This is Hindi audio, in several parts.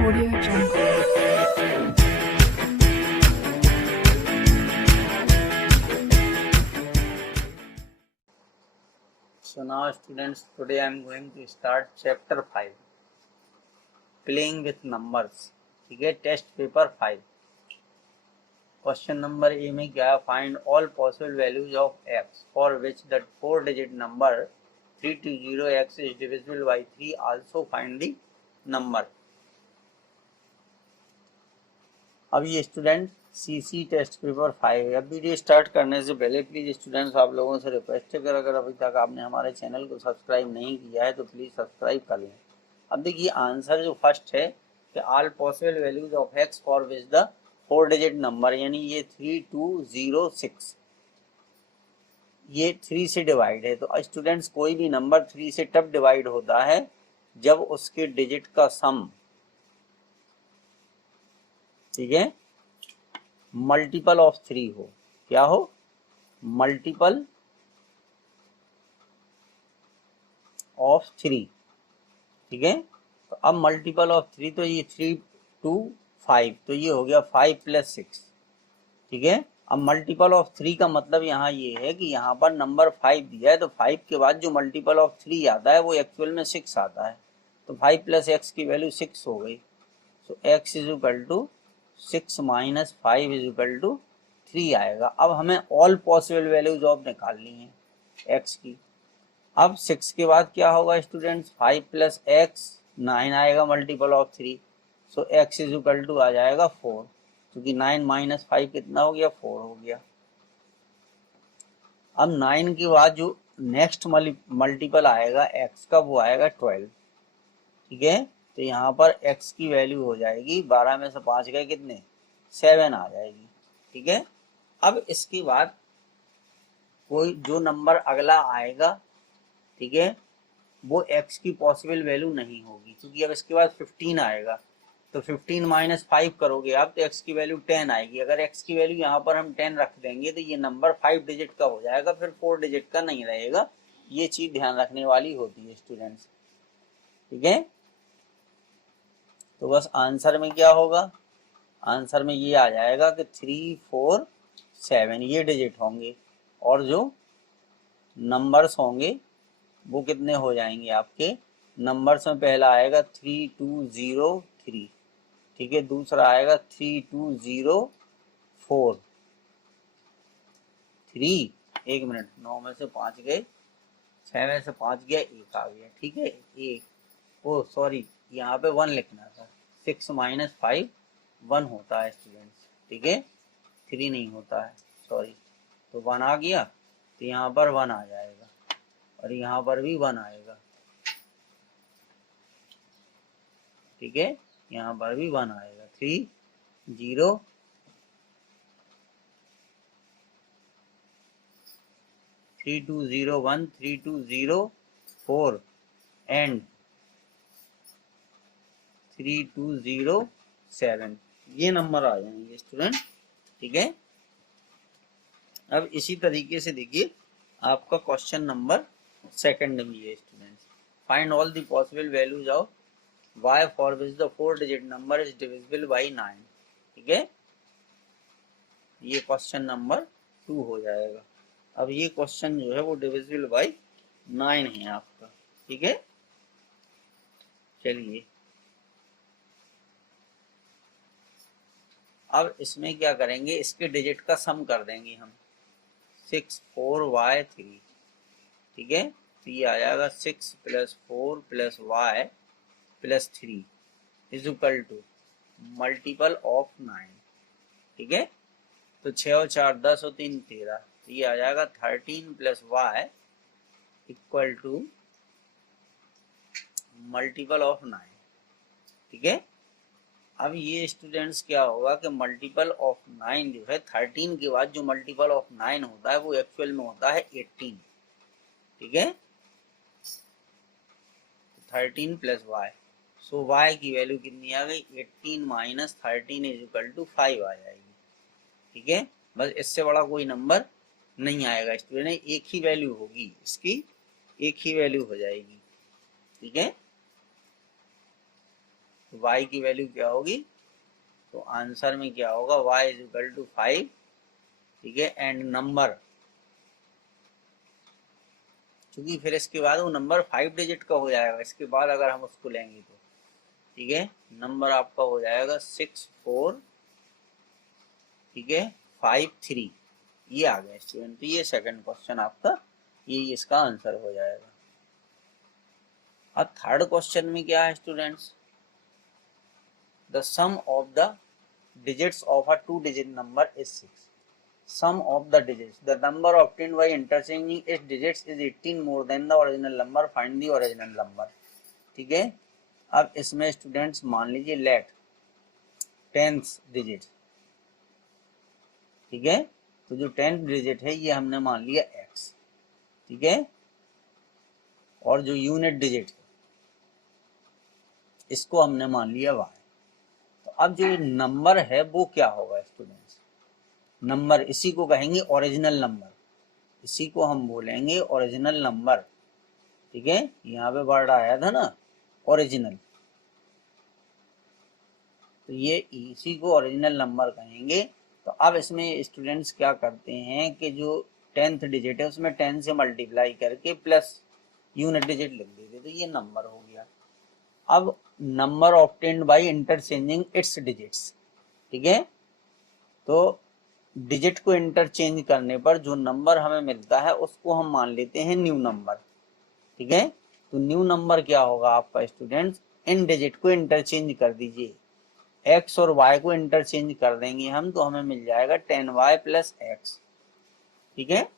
Audio Jungle. So now students, today I am going to start chapter 5, playing with numbers. ठीक है, test paper 5. Question number A में क्या है, find all possible values of X for which the 4 digit number 320x is divisible by 3. Also find the number. अब ये स्टूडेंट सीसी टेस्ट पेपर 5 है. अब वीडियो स्टार्ट करने से पहले प्लीज़ स्टूडेंट्स आप लोगों से रिक्वेस्ट है, अगर अभी तक आपने हमारे चैनल को सब्सक्राइब नहीं किया है तो प्लीज़ सब्सक्राइब कर लें. अब देखिए आंसर जो फर्स्ट है कि all possible values of X for which the 4 digit number, यानी ये 3206, ये 3 से डिवाइड है. तो स्टूडेंट्स कोई भी नंबर 3 से तब डिवाइड होता है जब उसके डिजिट का सम, ठीक है, मल्टीपल ऑफ 3 हो. क्या हो? Multiple of 3. ठीक है, तो अब मल्टीपल ऑफ 3, तो ये 3 2 5, तो ये हो गया 5 + 6. ठीक है, अब मल्टीपल ऑफ 3 का मतलब यहाँ ये है कि यहाँ पर नंबर 5 दिया है, तो 5 के बाद जो मल्टीपल ऑफ 3 आता है वो एक्चुअल में 6 आता है. तो 5 + x की वैल्यू 6 हो गई. तो x = 6 - 5 = 3 आएगा. अब हमें ऑल पॉसिबल वैल्यूज ऑफ निकालनी है x की. अब 6 के बाद क्या होगा स्टूडेंट्स? 5 + x 9 आएगा मल्टीपल ऑफ 3. सो x = आ जाएगा 4, क्योंकि 9 - 5 कितना हो गया? 4 हो गया. अब 9 के बाद जो नेक्स्ट मल्टीपल आएगा x का, वो आएगा 12. ठीक है, तो यहाँ पर x की वैल्यू हो जाएगी 12 में से 5 गए कितने? 7 आ जाएगी. ठीक है, अब इसके बाद कोई जो नंबर अगला आएगा, ठीक है, वो x की पॉसिबल वैल्यू नहीं होगी, क्योंकि अब इसके बाद 15 आएगा. तो 15 - 5 करोगे आप तो x की वैल्यू 10 आएगी. अगर x की वैल्यू यहाँ पर हम 10 रख देंगे तो ये नंबर 5 डिजिट का हो जाएगा, फिर 4 डिजिट का नहीं रहेगा. ये चीज ध्यान रखने वाली होती है स्टूडेंट्स. ठीक है, तो बस आंसर में क्या होगा? आंसर में ये आ जाएगा कि 3 4 7 ये डिजिट होंगे, और जो नंबर्स होंगे वो कितने हो जाएंगे आपके? नंबर्स में पहला आएगा 3203. ठीक है, दूसरा आएगा 3204. 3, 1 मिनट, 9 में से 5 गए, 6 में से 5 गया, 1 आ गया. ठीक है, 1, ओ सॉरी यहाँ पे 1 लिखना था. 6 - 5 1 होता है स्टूडेंट्स. ठीक है, 3 नहीं होता है, सॉरी. तो 1 आ गया, तो यहाँ पर 1 आ जाएगा, और यहाँ पर भी 1 आएगा. ठीक है, यहाँ पर भी 1 आएगा. 3 0 3201 3204 एंड 3207 ये नंबर आ जाएंगे स्टूडेंट. ठीक है, अब इसी तरीके से देखिए आपका क्वेश्चन नंबर सेकंड में है students. Find all the possible values of y for which the 4 digit number is divisible by 9. ठीक है, ये क्वेश्चन नंबर 2 हो जाएगा. अब ये क्वेश्चन जो है वो डिविजिबल बाई 9 है आपका. ठीक है, चलिए अब इसमें क्या करेंगे, इसके डिजिट का सम कर देंगे हम. 6 4y3. ठीक है, तो ये आ जाएगा 6 + 4 + y + 3 = मल्टीपल ऑफ 9. ठीक है, तो 6 और 4 10 और 3 13, तो ये आ जाएगा 13 + y = मल्टीपल ऑफ 9. ठीक है, अब ये स्टूडेंट्स क्या होगा कि मल्टीपल ऑफ 9 जो है 13 के बाद जो मल्टीपल ऑफ 9 होता है वो एक्चुअल में होता है 18. ठीक है, 13 + y. सो y की वैल्यू कितनी आ गई? 18 - 13 = 5 आ जाएगी. ठीक है, बस इससे बड़ा कोई नंबर नहीं आएगा स्टूडेंट. एक ही वैल्यू होगी इसकी, एक ही वैल्यू हो जाएगी. ठीक है, तो y की वैल्यू क्या होगी, तो आंसर में क्या होगा, y इज इक्वल टू 5, ठीक है, एंड नंबर, क्योंकि फिर इसके बाद वो नंबर 5 डिजिट का हो जाएगा, इसके बाद अगर हम उसको लेंगे तो, ठीक है, नंबर आपका हो जाएगा 64, ठीक है, 53, ये आ गया स्टूडेंट। तो ये सेकंड क्वेश्चन आपका, ये इसका आंसर हो जाएगा। अब थर्ड क्वेश्चन में क्या है students, the sum of the digits of a two digit number is 6. Sum of the digits, the number obtained by interchanging its digits is 18 more than the original number, find the original number, ठीक है। अब इसमें स्टूडेंट्स मान लीजिए लेट 10th डिजिट, ठीक है, तो जो 10th डिजिट है ये हमने मान लिया x, ठीक है, और जो यूनिट डिजिट है इसको हमने मान लिया y। तो अब जो नंबर है वो क्या होगा स्टूडेंट्स, नंबर इसी को कहेंगे ओरिजिनल नंबर, इसी को हम बोलेंगे ओरिजिनल नंबर, ठीक है, यहाँ पे वर्ड आया था ना ओरिजिनल, तो ये इसी को ओरिजिनल नंबर कहेंगे। तो अब इसमें स्टूडेंट्स क्या करते हैं कि जो 10th डिजिट है उसमें 10 से मल्टीप्लाई करके प्लस यूनिट डिजिट लिख देते, तो ये नंबर हो गया। अब number obtained by interchanging it's digits, ठीक है, तो डिजिट को इंटरचेंज करने पर जो नंबर हमें मिलता है उसको हम मान लेते हैं न्यू नंबर, ठीक है। तो न्यू नंबर क्या होगा आपका स्टूडेंट्स, इन डिजिट को इंटरचेंज कर दीजिए, x और y को इंटरचेंज कर देंगे हम, तो हमें मिल जाएगा 10y प्लस x, ठीक है।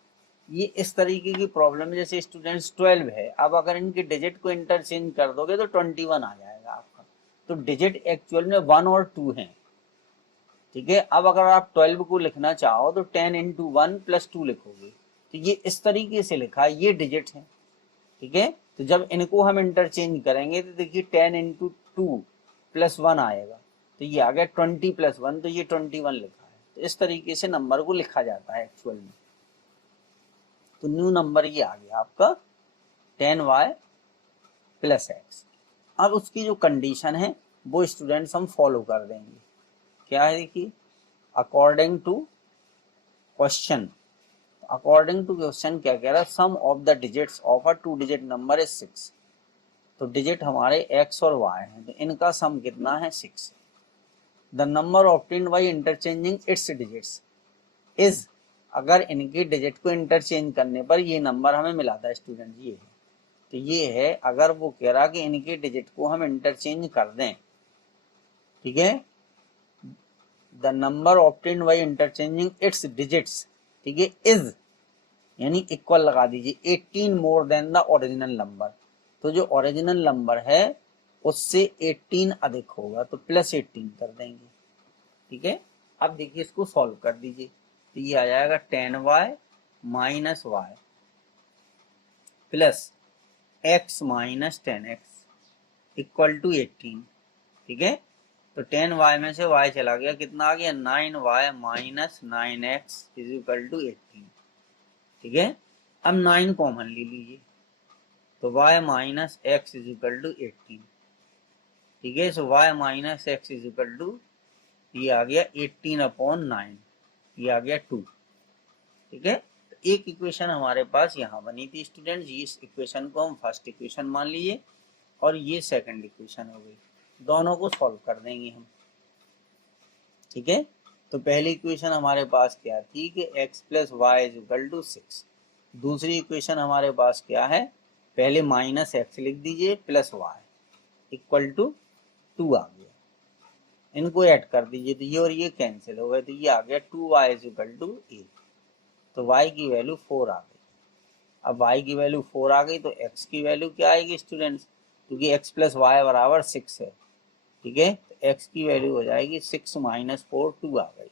ये इस तरीके की प्रॉब्लम है, जैसे स्टूडेंट्स 12 है, अब अगर इनके डिजिट को इंटरचेंज कर दोगे तो 21 आ जाएगा आपका, तो डिजिट एक्चुअल में 1 और 2 है, ठीक है। अब अगर आप 12 को लिखना चाहो तो 10 इंटू 1 प्लस 2 लिखोगे, तो ये इस तरीके से लिखा है, ये डिजिट है, ठीक है। तो जब इनको हम इंटरचेंज करेंगे तो देखिए 10 इंटू 2 प्लस 1 आएगा, तो ये आ गया 20 प्लस 1, तो ये 21 लिखा है। तो इस तरीके से नंबर को लिखा जाता है एक्चुअल में। तो न्यू नंबर ये आ गया आपका 10y प्लस x। अब उसकी जो कंडीशन है वो स्टूडेंट्स हम फॉलो कर देंगे, क्या है देखिए, according to question, according to question क्या कह रहा है, sum of the digits of a 2 digit number is 6। तो डिजिट हमारे x और y हैं, तो इनका सम कितना है 6। The number obtained by interchanging it's digits is, अगर इनके डिजिट को इंटरचेंज करने पर ये नंबर हमें मिला था स्टूडेंट, ये है, तो ये है, अगर वो कह रहा कि इनके डिजिट को हम इंटरचेंज कर दें, ठीक है, the number obtained by interchanging it's digits, ठीक है, इज यानी इक्वल लगा दीजिए 18 more than the original number, तो जो ओरिजिनल नंबर है उससे 18 अधिक होगा, तो प्लस 18 कर देंगे, ठीक है। अब देखिए इसको सॉल्व कर दीजिए, तो ये आ जाएगा 10y minus Y plus x minus 10x equal to 18, ठीक है। तो 10y में से y चला गया, कितना आ गया 9y minus 9x is equal to 18, ठीक है। अब 9 कॉमन ले लीजिए, तो y minus X is equal to 18, ठीक है। So y minus X is equal to, ये आ गया 18/9, ये आ गया 2, ठीक है। तो एक इक्वेशन हमारे पास यहाँ बनी थी स्टूडेंट्स, इस इक्वेशन को हम फर्स्ट इक्वेशन मान लीजिए और ये सेकंड इक्वेशन हो गई, दोनों को सॉल्व कर देंगे हम, ठीक है। तो पहली इक्वेशन हमारे पास क्या थी कि x plus Y is equal to 6, दूसरी इक्वेशन हमारे पास क्या है, पहले माइनस एक्स लिख दीजिए प्लस वाई इक्वल टू 2 आ गया, इनको ऐड कर दीजिए, तो ये और ये कैंसिल हो गए, तो ये आ गया 2y इज इक्वल टू 8, तो y की वैल्यू 4 आ गई। अब y की वैल्यू 4 आ गई तो x की वैल्यू क्या आएगी स्टूडेंट्स, क्योंकि x प्लस वाई बराबर 6 है, ठीक है। तो x की वैल्यू हो जाएगी 6 माइनस 4, 2 आ गई,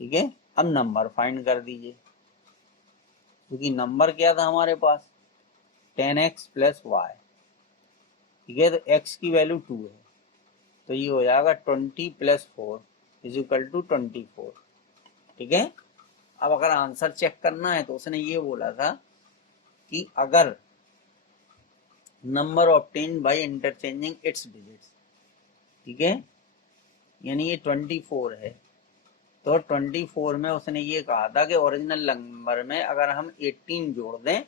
ठीक है। अब नंबर फाइंड कर दीजिए, क्योंकि नंबर क्या था हमारे पास 10x प्लस वाई, ठीक है। तो x की वैल्यू 2 है, तो ये हो जाएगा 20 प्लस 4 इज इक्वल टू 24, ठीक है। अब अगर आंसर चेक करना है तो उसने ये बोला था कि अगर number obtained by interchanging it's digits, ठीक है, यानी ये 24 है। तो 24 में उसने ये कहा था कि ओरिजिनल नंबर में अगर हम 18 जोड़ दें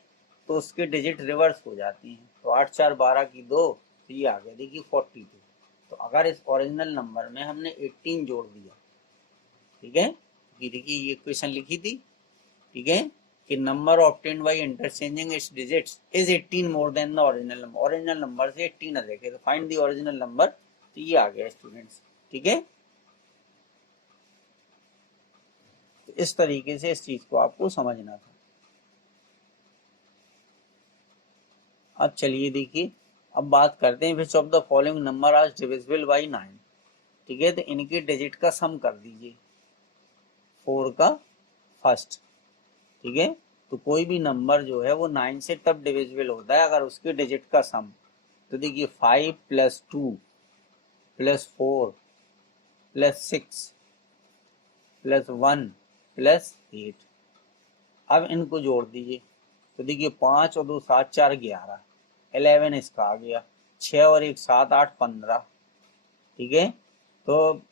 तो उसके डिजिट रिवर्स हो जाती हैं। तो 8 4 12 की 2, तो ये आ गया देखिए 42। तो अगर इस ओरिजिनल नंबर में हमने 18 जोड़ दिया, ठीक है, ये देखिए ये इक्वेशन लिखी थी, ठीक है, कि number obtained by interchanging it's digits is 18 more than the original number, original number से 18 अधिक है, तो फाइंड द ओरिजिनल नंबर। तो ये आ गया स्टूडेंट्स, ठीक है। तो इस तरीके से इस चीज को आपको समझना था। अब चलिए देखिए, अब बात करते हैं which of the following number are divisible by 9, ठीक है। तो इनके डिजिट का सम कर दीजिए, 4 का फर्स्ट, ठीक है। तो कोई भी नंबर जो है वो 9 से तब डिविजिबल होता है अगर उसके डिजिट का सम, तो देखिए 5 + 2 + 4 + 6 + 1 + 8। अब इनको जोड़ दीजिए, तो देखिए 5 और 2 7 4 11, 11 इसका आ गया, 6 और 1 7 8 15, ठीक है। तो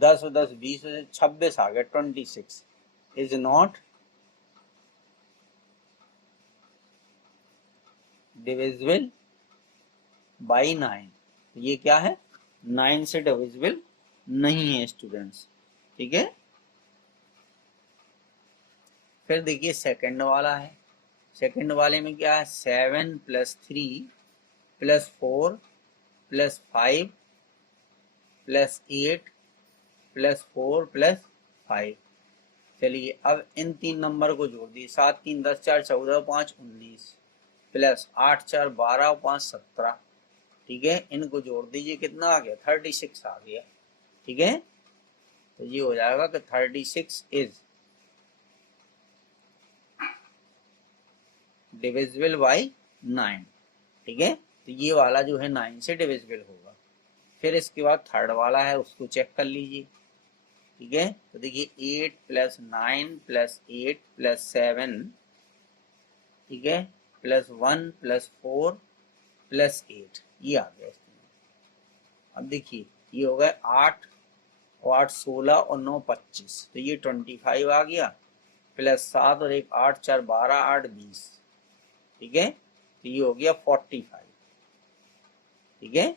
10 और 10 20 और 26 आ गया, 26 इज नॉट डिविजिबल बाई 9। ये क्या है, 9 से डिविजिबल नहीं है स्टूडेंट्स, ठीक है। फिर देखिए सेकंड वाला है, सेकंड वाले में क्या है, 7 + 3 + 4 + 5 + 8 + 4 + 5। चलिए अब इन तीन नंबर को जोड़ दिए, 7 3 10 4 14 5 19 + 8 4 12 और 5 17, ठीक है। इनको जोड़ दीजिए, कितना आ गया, 36 आ गया, ठीक है। तो ये हो जाएगा कि 36 इज डिविजिबल बाई 9, ठीक है। तो ये वाला जो है 9 से डिविजिबल होगा। फिर इसके बाद थर्ड वाला है, उसको चेक कर लीजिए, ठीक है। तो देखिए 8 + 9 + 8 + 7, ठीक है, +1 + 4 + 8, ये आ गया इसमें। अब देखिए ये हो गए 8 और 8 16 और 9 25, तो ये 25 आ गया, +7 और 1 8 4 12 8 20, ठीक है। तो ये हो गया 45, ठीक है।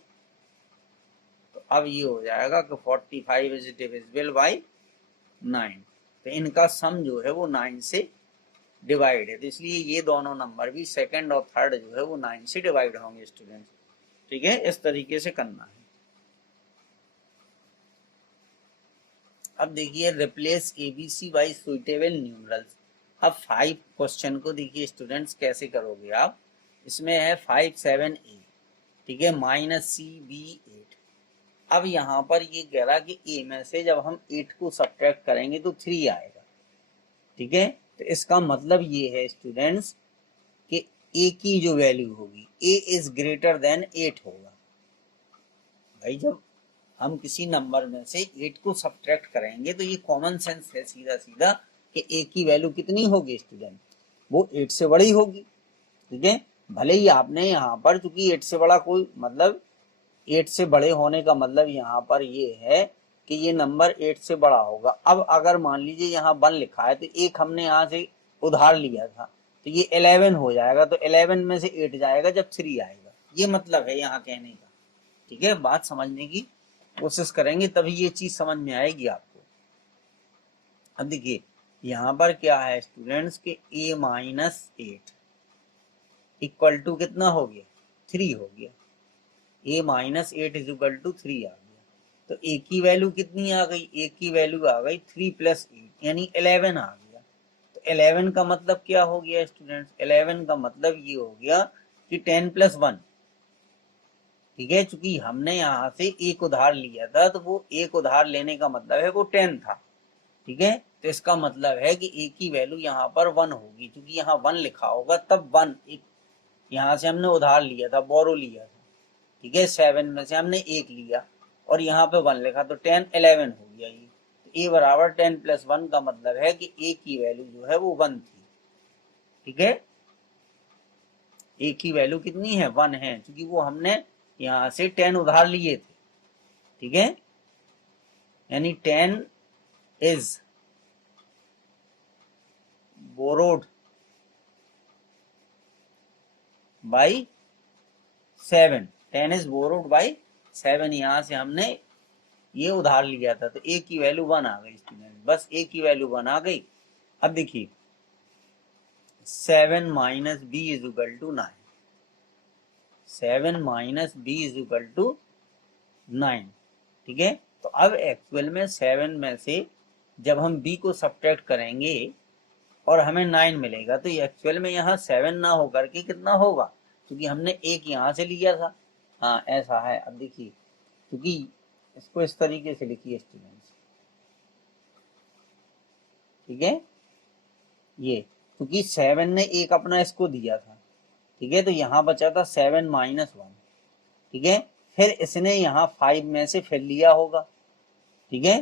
तो अब ये हो जाएगा कि 45 इज डिविजिबल बाई 9। तो इनका सम जो है वो 9 से डिवाइड है, तो इसलिए ये दोनों नंबर भी सेकंड और थर्ड जो है वो 9 से डिवाइड होंगे स्टूडेंट्स, ठीक है। इस तरीके से करना है। अब देखिए replace ABC by suitable numerals. अब 5 क्वेश्चन को देखिए स्टूडेंट्स कैसे करोगे आप। इसमें है 5 7 ए, ठीक है, -CB8। अब यहाँ पर ये कह रहा कि ए में से जब हम 8 को सब्ट्रैक्ट करेंगे तो 3 आएगा, ठीक है। तो इसका मतलब ये है स्टूडेंट्स कि ए की जो वैल्यू होगी, ए इज ग्रेटर देन 8 होगा। भाई जब हम किसी नंबर में से 8 को सब्ट्रैक्ट करेंगे तो ये कॉमन सेंस है सीधा सीधा कि ए की वैल्यू कितनी होगी स्टूडेंट, वो 8 से बड़ी होगी, ठीक है। भले ही आपने यहाँ पर, चूंकि 8 से बड़ा कोई मतलब 8 से बड़े होने का मतलब यहाँ पर ये है कि ये नंबर 8 से बड़ा होगा। अब अगर मान लीजिए यहाँ 1 लिखा है तो एक हमने यहाँ से उधार लिया था, तो ये 11 हो जाएगा, तो 11 में से 8 जाएगा जब 3 आएगा, ये मतलब है यहाँ कहने का, ठीक है। बात समझने की कोशिश करेंगे तभी ये चीज समझ में आएगी आपको। अब देखिए यहाँ पर क्या है स्टूडेंट्स के a - 8 इक्वल टू कितना हो गया, 3 हो गया। a - 8 इज इक्वल टू 3 आ गया। तो a की वैल्यू कितनी आ गई, a की वैल्यू आ गई 3 + 8 यानी 11 आ गया। तो 11 का मतलब क्या हो गया स्टूडेंट्स, 11 का मतलब ये हो गया कि 10 + 1, ठीक है। चूंकि हमने यहाँ से एक उधार लिया था तो वो एक उधार लेने का मतलब है वो 10 था, ठीक है। तो इसका मतलब है कि ए की वैल्यू यहाँ पर 1 होगी, क्योंकि यहाँ 1 लिखा होगा तब 1, एक यहाँ से हमने उधार लिया था, बोरो लिया था, ठीक है। 7 में से हमने 1 लिया और यहाँ पे 1 लिखा, तो 10 11 हो गया ये। तो ए बराबर 10 + 1 का मतलब है कि ए की वैल्यू जो है वो 1 थी, ठीक है। ए की वैल्यू कितनी है, 1 है, क्योंकि वो हमने यहाँ से 10 उधार लिए थे, ठीक है, यानी 10 is borrowed by 7, 10 is borrowed by 7, यहां से हमने ये उधार लिया था, तो ए की वैल्यू 1 आ गई स्टूडेंट, बस ए की वैल्यू 1 आ गई। अब देखिए 7 minus B is equal to 9, 7 minus B is equal to 9, ठीक है। तो अब एक्चुअल में 7 में से जब हम b को सब्ट्रैक्ट करेंगे और हमें 9 मिलेगा, तो एक्चुअल में यहाँ 7 ना होकर के कितना होगा, क्योंकि हमने एक यहाँ से लिया था। हाँ ऐसा है। अब देखिए, क्योंकि इसको इस तरीके से लिखिए स्टूडेंट्स, ठीक है, ये क्योंकि 7 ने एक अपना इसको दिया था, ठीक है, तो यहाँ बचा था 7 माइनस 1, ठीक है, फिर इसने यहाँ 5 में से फिर लिया होगा, ठीक है,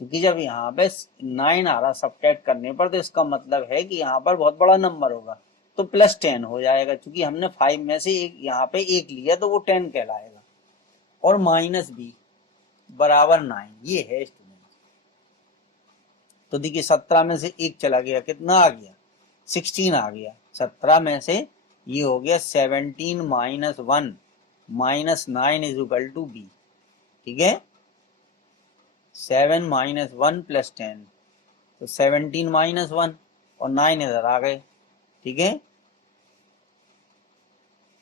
क्योंकि जब यहाँ पे 9 आ रहा सब्ट्रैक्ट करने पर, तो इसका मतलब है कि यहाँ पर बहुत बड़ा नंबर होगा, तो प्लस 10 हो जाएगा, क्योंकि हमने 5 में से एक यहाँ पे एक लिया, तो वो 10 कहलाएगा। और माइनस बी बराबर 9, ये है स्टूडेंट। तो देखिए 17 में से एक चला गया, कितना आ गया, 16 आ गया। 17 में से ये हो गया 17 minus 1 minus 9 is equal to B, ठीक है, 7 माइनस 1 प्लस 10, तो 17 माइनस 1 और 9 इधर आ गए, ठीक है।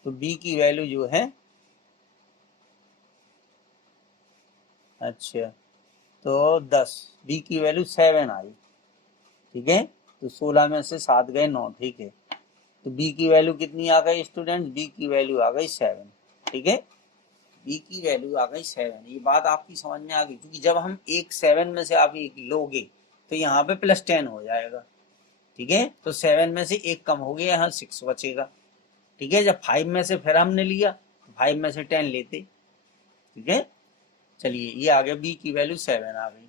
तो b की वैल्यू जो है, अच्छा तो 10, b की वैल्यू 7 आई, ठीक है, तो 16 में से 7 गए 9, ठीक है, तो b की वैल्यू कितनी आ गई स्टूडेंट, b की वैल्यू आ गई 7, ठीक है, b की वैल्यू आ गई 7। ये बात आपकी समझ में आ गई, क्योंकि जब हम एक 7 में से आप एक लोगे तो यहाँ पे प्लस 10 हो जाएगा, ठीक है, तो 7 में से एक कम हो गया, यहाँ 6 बचेगा, ठीक है। जब 5 में से फिर हमने लिया, 5 में से 10 लेते, ठीक है। चलिए ये आ गया, b की वैल्यू 7 आ गई,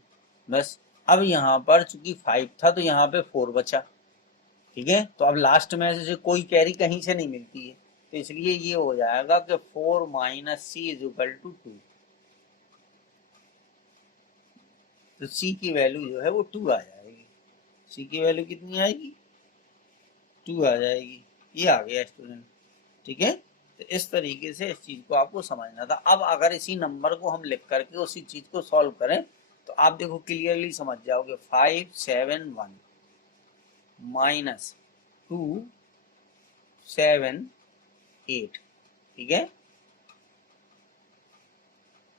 बस। अब यहाँ पर चूंकि 5 था तो यहाँ पे 4 बचा, ठीक है, तो अब लास्ट में से कोई कैरी कहीं से नहीं मिलती है, तो इसलिए ये हो जाएगा कि 4 minus C is equal to 2, तो c की वैल्यू जो है वो 2 आ जाएगी, c की वैल्यू कितनी आएगी, 2 आ जाएगी। ये आ गया स्टूडेंट, ठीक है। तो इस तरीके से इस चीज को आपको समझना था। अब अगर इसी नंबर को हम लिख करके उसी चीज को सॉल्व करें, तो आप देखो क्लियरली समझ जाओगे, 5 7 1 माइनस 2 7 8, ठीक है,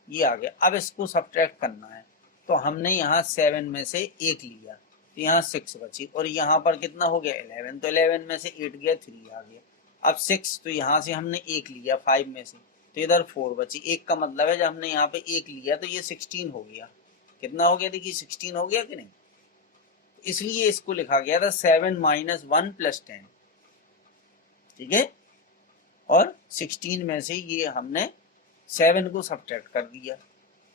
ये आ गया। अब इसको सब्ट्रैक्ट करना है, तो हमने यहाँ 7 में से एक लिया, तो यहाँ 6 बची, और यहाँ पर कितना हो गया 11, तो 11 में से 8 गया, 3 आ गया। अब 6, तो यहाँ से हमने एक लिया 5 में से, तो इधर 4 बची, एक का मतलब है जब हमने यहाँ पे एक लिया तो ये 16 हो गया, कितना हो गया, देखिए 16 हो गया कि नहीं, इसलिए इसको लिखा गया था 7 माइनस 1 प्लस 10, ठीक है, और 16 में से ये हमने 7 को सब्ट्रैक्ट कर दिया,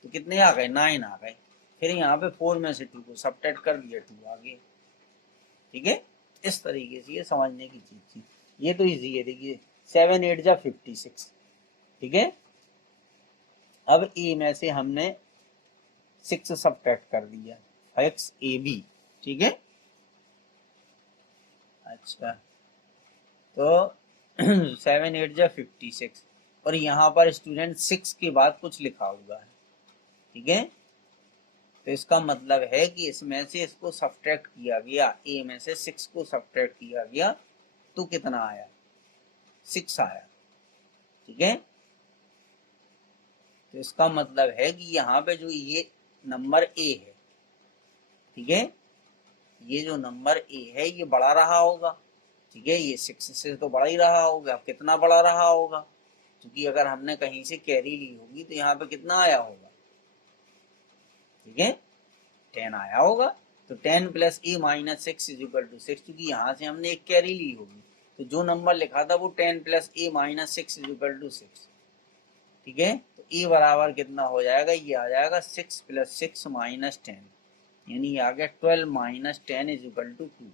तो कितने आ गए, 9 आ गए, फिर यहाँ पे 4 में से 2 को सब्ट्रैक्ट कर दिया, 2 आ गए, ठीक है। इस तरीके से ये समझने की चीज थी, ये तो इजी है। देखिए 7 8 जा 56, ठीक है। अब ए में से हमने 6 सब्ट्रैक्ट कर दिया, एक्स ए बी, ठीक है। अच्छा तो 7 8 जा 56, और यहाँ पर स्टूडेंट 6 के बाद कुछ लिखा हुआ है, ठीक है, तो इसका मतलब है कि इसमें से इसको सब्ट्रैक्ट किया गया, ए में से 6 को सब्ट्रैक्ट किया गया, तो कितना आया, 6 आया, ठीक है। तो इसका मतलब है कि यहाँ पे जो ये नंबर ए है, ठीक है, ये जो नंबर ए है ये बड़ा रहा होगा, ठीक है, ये 6 से तो बड़ा ही रहा होगा, कितना बड़ा रहा होगा, क्योंकि अगर हमने कहीं से कैरी ली होगी तो यहाँ पे कितना आया होगा, ठीक है, 10 आया होगा, तो 10 plus A minus 6 is equal to 6, क्योंकि यहाँ से हमने एक कैरी ली होगी, तो जो नंबर लिखा था वो 10 plus A minus 6 is equal to 6, ठीक है। तो ए बराबर कितना हो जाएगा, ये आ जाएगा 6 प्लस 6 माइनस 10, यानी आ गया 12 माइनस 10 इज इक्वल टू 2।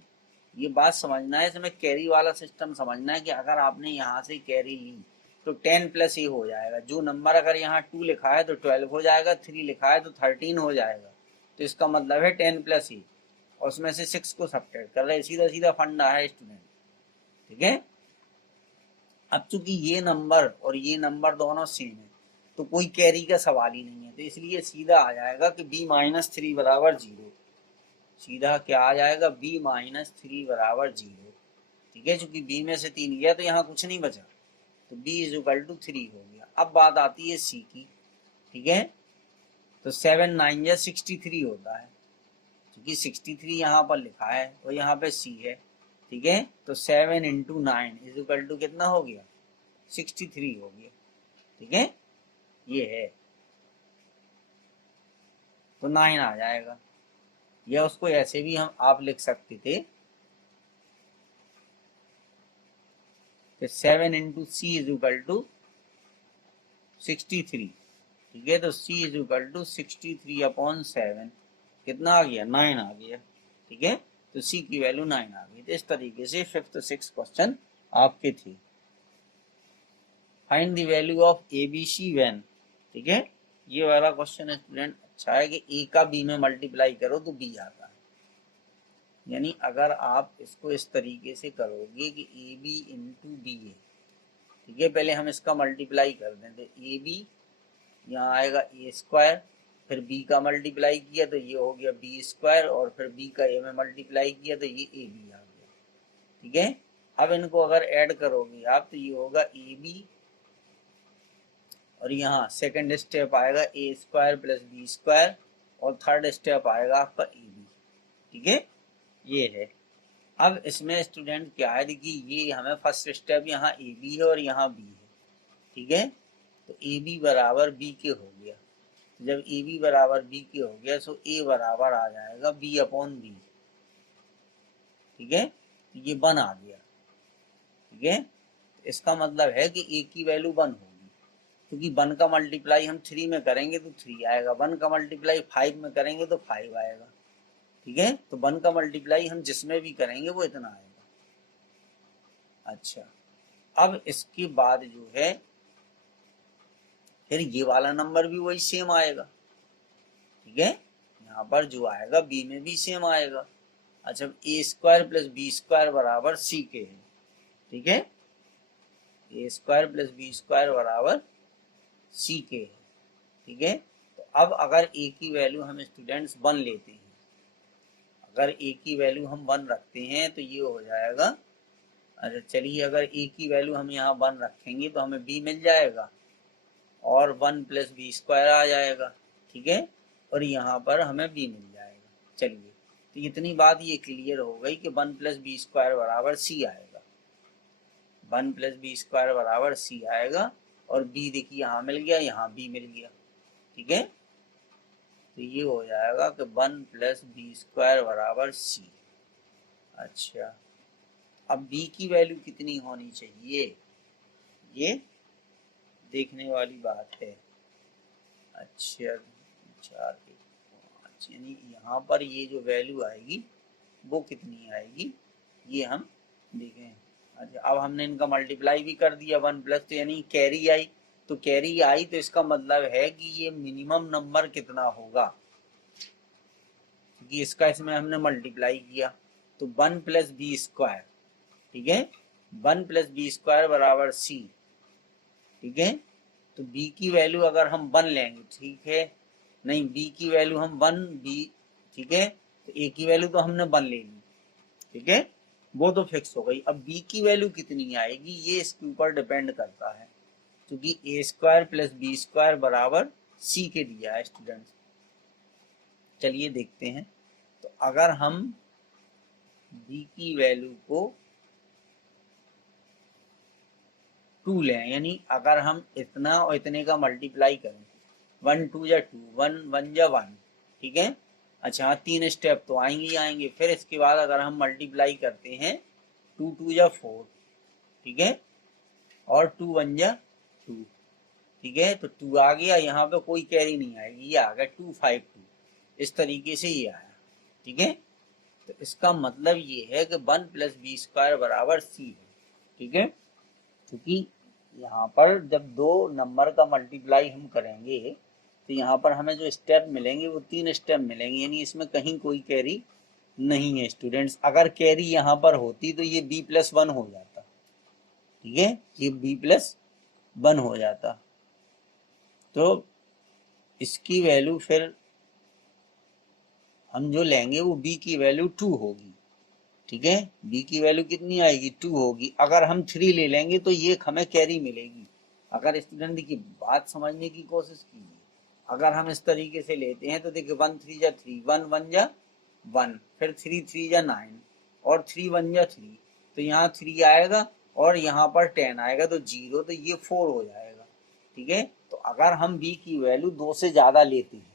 ये बात समझना है, इसमें कैरी वाला सिस्टम समझना है कि अगर आपने यहाँ से कैरी ली तो 10 प्लस ए हो जाएगा। जो नंबर अगर यहाँ 2 लिखा है तो 12 हो जाएगा, 3 लिखा है तो 13 हो जाएगा। तो इसका मतलब है 10 प्लस ए, और उसमें से 6 को सब्ट्रैक्ट कर रहे हैं। सीधा सीधा फंडा है स्टूडेंट, ठीक है। अब चूंकि ये नंबर और ये नंबर दोनों सेम है तो कोई कैरी का सवाल ही नहीं है, तो इसलिए सीधा आ जाएगा कि b-3 बराबर 0। सीधा क्या आ जाएगा, b-3 बराबर 0, ठीक है। चूंकि b में से 3 गया तो यहाँ कुछ नहीं बचा, तो b = 3 हो गया। अब बात आती है c की, ठीक है। तो 7 9 या 63 होता है, क्योंकि 63 यहाँ पर लिखा है और यहाँ पे c है, ठीक है। तो 7 × 9 कितना हो गया, 63 हो गया, ठीक है। ये है तो 9 आ जाएगा, या उसको ऐसे भी हम आप लिख सकते थे कि 7 × c = 63, ठीक है। तो c = 63/7 कितना आ गया, 9 आ गया, ठीक है। तो c की वैल्यू 9 आ गई। तो इस तरीके से 5th 6th क्वेश्चन आपके थे। Find the value of ABC when, ठीक है। ये वाला क्वेश्चन स्टूडेंट अच्छा है कि a का b में मल्टीप्लाई करो तो b आता है। यानी अगर आप इसको इस तरीके से करोगे कि AB × BA, ठीक है। पहले हम इसका मल्टीप्लाई कर दें तो AB यहाँ आएगा A², फिर B का मल्टीप्लाई किया तो ये हो गया B², और फिर B का A में मल्टीप्लाई किया तो ये AB आ गया, ठीक है। अब इनको अगर ऐड करोगे आप तो ये होगा AB, और यहाँ सेकंड स्टेप आएगा A² + B², और थर्ड स्टेप आएगा आपका AB, ठीक है। ये है। अब इसमें स्टूडेंट क्या है, देखिए ये हमें फर्स्ट स्टेप यहाँ AB है और यहाँ B है, ठीक है। तो AB बराबर B के हो गया। तो जब AB बराबर B के हो गया तो A बराबर आ जाएगा B/B, ठीक है। तो ये 1 आ गया, ठीक है। तो इसका मतलब है कि A की वैल्यू 1 होगी, क्योंकि 1 का मल्टीप्लाई हम 3 में करेंगे तो 3 आएगा, 1 का मल्टीप्लाई 5 में करेंगे तो 5 आएगा, ठीक है। तो 1 का मल्टीप्लाई हम जिसमें भी करेंगे वो इतना आएगा। अच्छा, अब इसके बाद जो है फिर ये वाला नंबर भी वही सेम आएगा, ठीक है। यहाँ पर जो आएगा B में भी सेम आएगा। अच्छा, A² + B² बराबर C के है, ठीक है। A² + B² बराबर C के है, ठीक है। तो अब अगर A की वैल्यू हम स्टूडेंट्स 1 लेते हैं, अगर A की वैल्यू हम 1 रखते हैं तो ये हो जाएगा। अच्छा चलिए, अगर A की वैल्यू हम यहाँ 1 रखेंगे तो हमें B मिल जाएगा, और 1 + B² आ जाएगा, ठीक है। और यहाँ पर हमें B मिल जाएगा। चलिए, तो इतनी बात ये क्लियर हो गई कि 1 + B² बराबर C आएगा, 1 + B² बराबर C आएगा, और B देखिए यहाँ मिल गया, यहाँ B मिल गया, ठीक है। तो ये हो जाएगा कि 1 + B² बराबर C। अच्छा, अब B की वैल्यू कितनी होनी चाहिए, ये देखने वाली बात है। अच्छा, 4 5, यानी यहाँ पर ये जो वैल्यू आएगी वो कितनी आएगी, ये हम देखें। अच्छा, अब हमने इनका मल्टीप्लाई भी कर दिया 1 प्लस, तो यानी कैरी आई, तो कैरी आई तो इसका मतलब है कि ये मिनिमम नंबर कितना होगा, क्योंकि इसका इसमें हमने मल्टीप्लाई किया। तो 1 + B², ठीक है। 1 + B² बराबर C, ठीक है। तो B की वैल्यू अगर हम 1 लेंगे, ठीक है, नहीं B की वैल्यू हम 1 B, ठीक है। तो A की वैल्यू तो हमने 1 ले ली, ठीक है, वो तो फिक्स हो गई। अब B की वैल्यू कितनी आएगी ये इसके ऊपर डिपेंड करता है, क्योंकि A² + B² बराबर C के दिया है स्टूडेंट्स। चलिए देखते हैं। तो अगर हम B की वैल्यू को 2 लें, यानी अगर हम इतना और इतने का मल्टीप्लाई करें, 1 2 या 2, 1 1 या 1, ठीक है। अच्छा, 3 स्टेप तो आएंगे ही आएंगे। फिर इसके बाद अगर हम मल्टीप्लाई करते हैं 2 2 या 4, ठीक है, और 2 1 या 2, ठीक है। तो 2 आ गया, यहाँ पे कोई कैरी नहीं आएगी, ये आ गया 2 5 2, इस तरीके से ये आया, ठीक है। तो इसका मतलब ये है कि 1 + B² बराबर C है, ठीक है, क्योंकि यहाँ पर जब दो नंबर का मल्टीप्लाई हम करेंगे तो यहाँ पर हमें जो स्टेप मिलेंगे वो 3 स्टेप मिलेंगे, यानी इसमें कहीं कोई कैरी नहीं है स्टूडेंट्स। अगर कैरी यहाँ पर होती तो ये b+1 हो जाता, ठीक है, ये b+1 हो जाता। तो इसकी वैल्यू फिर हम जो लेंगे वो b की वैल्यू 2 होगी, ठीक है, b की वैल्यू कितनी आएगी 2 होगी। अगर हम 3 ले लेंगे तो ये हमें कैरी मिलेगी। अगर स्टूडेंट देखिए बात समझने की कोशिश कीजिए, अगर हम इस तरीके से लेते हैं तो देखिए 1 3 जा 3, 1 1 जा 1, फिर 3 3 जा 9 और 3 1 जा 3, तो यहाँ 3 आएगा और यहाँ पर 10 आएगा तो 0, तो ये 4 हो जाएगा, ठीक है। तो अगर हम b की वैल्यू 2 से ज्यादा लेते हैं,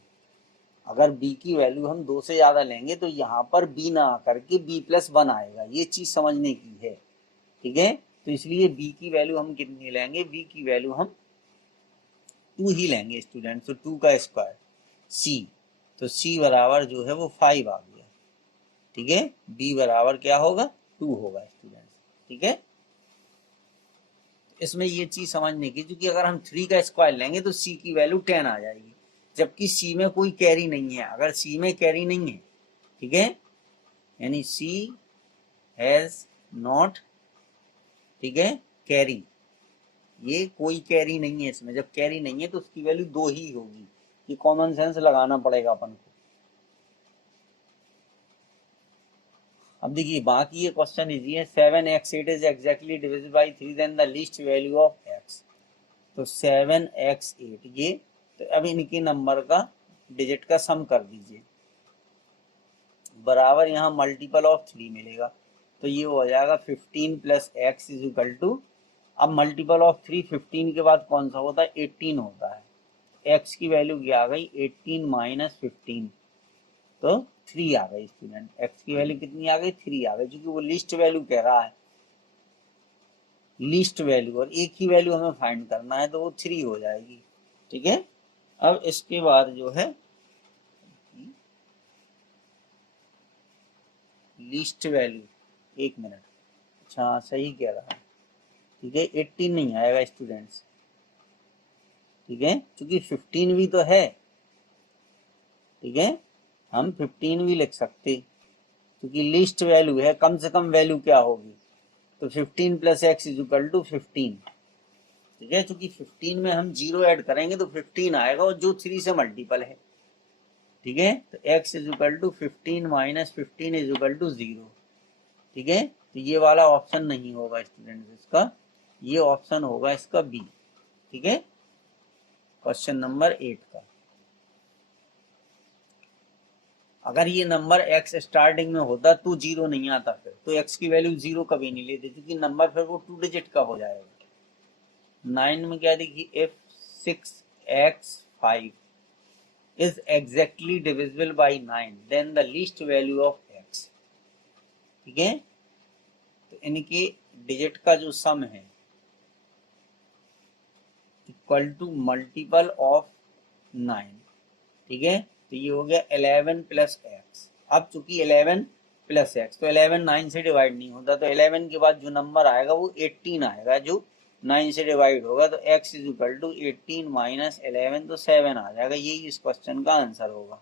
अगर b की वैल्यू हम 2 से ज्यादा लेंगे तो यहाँ पर b ना आकर के b+1 आएगा, ये चीज समझने की है, ठीक है। तो इसलिए b की वैल्यू हम कितनी लेंगे, b की वैल्यू हम 2 ही लेंगे स्टूडेंट। तो 2 का स्क्वायर c, तो c बराबर जो है वो 5 आ गया, ठीक है। b बराबर क्या होगा 2 होगा स्टूडेंट, ठीक है। इसमें ये चीज समझने की, क्योंकि अगर हम 3 का स्क्वायर लेंगे तो c की वैल्यू 10 आ जाएगी, जबकि c में कोई कैरी नहीं है। अगर c में कैरी नहीं है, ठीक है, यानी c हैज नॉट, ठीक है, कैरी, ये कोई कैरी नहीं है इसमें। जब कैरी नहीं है तो उसकी वैल्यू 2 ही होगी, ये कॉमन सेंस लगाना पड़ेगा अपन को। अब देखिए बाकी ये क्वेश्चन इजी है। 7x8 is exactly divisible by 3, then the least value of x। तो 7x8 ये, तो अब इनके नंबर का डिजिट का सम कर दीजिए, बराबर यहाँ मल्टीपल ऑफ 3 मिलेगा, तो ये हो जाएगा 15 + x इज इक्वल टू, अब मल्टीपल ऑफ 3 15 के बाद कौन सा होता है 18 होता है, x की वैल्यू क्या आ गई 18 - 15, तो 3 आ गई स्टूडेंट। x की वैल्यू कितनी आ गई 3 आ गई, क्योंकि वो लिस्ट वैल्यू कह रहा है, लिस्ट वैल्यू, और एक ही वैल्यू हमें फाइंड करना है तो वो 3 हो जाएगी, ठीक है। अब इसके बाद जो है लिस्ट वैल्यू, एक मिनट, अच्छा सही कह रहा है, ठीक है, 18 नहीं आएगा स्टूडेंट्स, ठीक है, क्योंकि 15 भी तो है, ठीक है, हम 15 भी लिख सकते, क्योंकि लिस्ट वैल्यू है, कम से कम वैल्यू क्या होगी, तो 15 + x इज इक्वल टू 15, ठीक है, क्योंकि 15 में हम 0 ऐड करेंगे तो 15 आएगा और जो 3 से मल्टीपल है, ठीक है। तो x is equal to 15 - 15 is equal to 0, ठीक है। तो ये वाला ऑप्शन नहीं होगा स्टूडेंट इसका, ये ऑप्शन होगा इसका बी, ठीक है, क्वेश्चन नंबर 8 का। अगर ये नंबर x स्टार्टिंग में होता तो 0 नहीं आता, फिर तो x की वैल्यू 0 कभी नहीं लेते, क्योंकि नंबर फिर वो 2 डिजिट का हो जाएगा। 9 में क्या देखिए, if 6x5 is exactly divisible by 9, then the least value of x, ठीक है। तो इनके डिजिट का जो सम है इक्वल टू मल्टीपल ऑफ 9, ठीक है, तो ये हो गया 11 + x। अब चूंकि 11 + x, तो 11 9 से डिवाइड नहीं होता, तो 11 के बाद जो नंबर आएगा वो 18 आएगा, जो 9 से डिवाइड होगा, तो x इज इक्वल टू 18 - 11, तो 7 आ जाएगा, यही इस क्वेश्चन का आंसर होगा।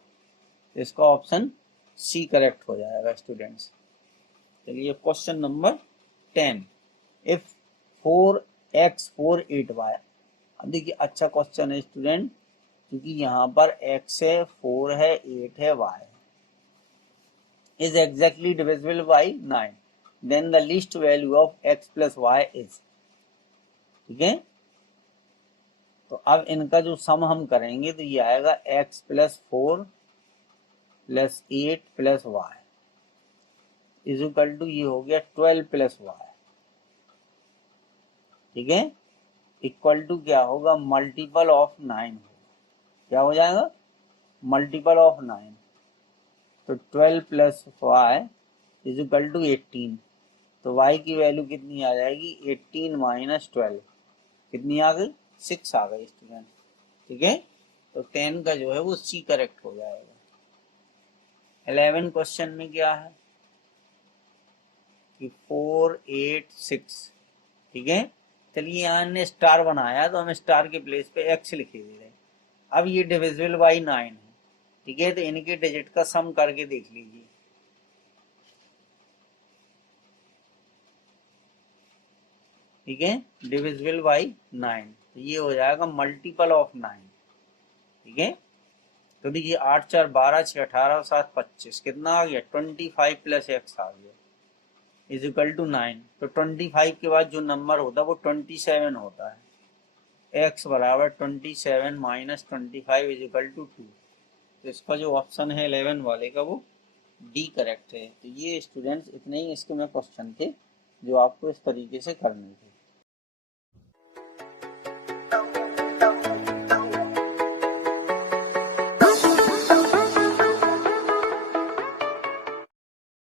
तो इसका ऑप्शन सी करेक्ट हो जाएगा स्टूडेंट्स। चलिए question number 10, if 4x 4 8y। अब देखिए अच्छा क्वेश्चन है स्टूडेंट, क्योंकि यहाँ पर x है 4 है 8 है y is exactly divisible by 9, then the least value of x plus y is, ठीक है। तो अब इनका जो सम हम करेंगे तो ये आएगा x + 4 + 8 + y is equal to, ये हो गया 12 + y, ठीक है, इक्वल टू क्या होगा मल्टीपल ऑफ 9 होगा, क्या हो जाएगा मल्टीपल ऑफ 9, तो 12 + y इज इक्वल टू 18, तो y की वैल्यू कितनी आ जाएगी 18 - 12, कितनी आ गई 6 आ गई स्टूडेंट, ठीक है। तो 10 का जो है वो सी करेक्ट हो जाएगा। 11 क्वेश्चन में क्या है कि 4 8 6, ठीक है, चलिए यहाँ ने स्टार बनाया तो हम स्टार के प्लेस पे एक्स लिखे दे रहे। अब ये डिविजिबल बाई 9 है, ठीक है, तो इनके डिजिट का सम करके देख लीजिए। ठीक है, डिविजिबल बाई 9, तो ये हो जाएगा मल्टीपल ऑफ 9। ठीक है, तो देखिए 8 4 12 6 18 7 25 कितना आ गया 25 प्लस एक्स आ गया इज इक्वल टू 9। तो 25 के बाद जो नंबर होता है वो 27 होता है। एक्स बराबर 27 माइनस 25 इज इक्वल टू 2। तो इसका जो ऑप्शन है 11 वाले का वो डी करेक्ट है। तो ये स्टूडेंट्स इतने ही इसके में क्वेश्चन थे जो आपको इस तरीके से करने थे।